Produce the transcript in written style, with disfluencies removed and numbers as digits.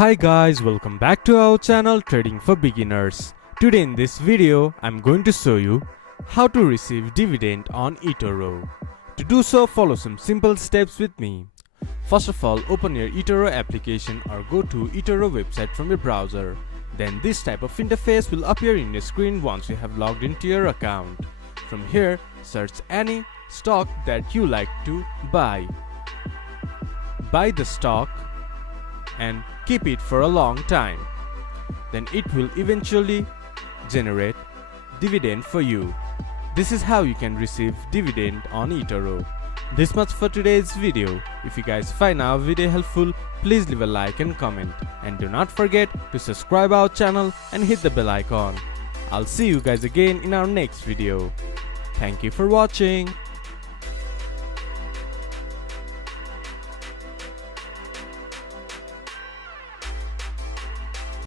Hi guys, welcome back to our channel Trading for Beginners. Today in this video, I'm going to show you how to receive dividend on Etoro. To do so, follow some simple steps with me. First of all, open your Etoro application or go to Etoro website from your browser. Then this type of interface will appear in your screen once you have logged into your account. From here, search any stock that you like to buy. Buy the stock and keep it for a long time. Then it will eventually generate dividend for you. This is how you can receive dividend on Etoro. This much for today's video. If you guys find our video helpful, please leave a like and comment. And do not forget to subscribe our channel and hit the bell icon. I'll see you guys again in our next video. Thank you for watching.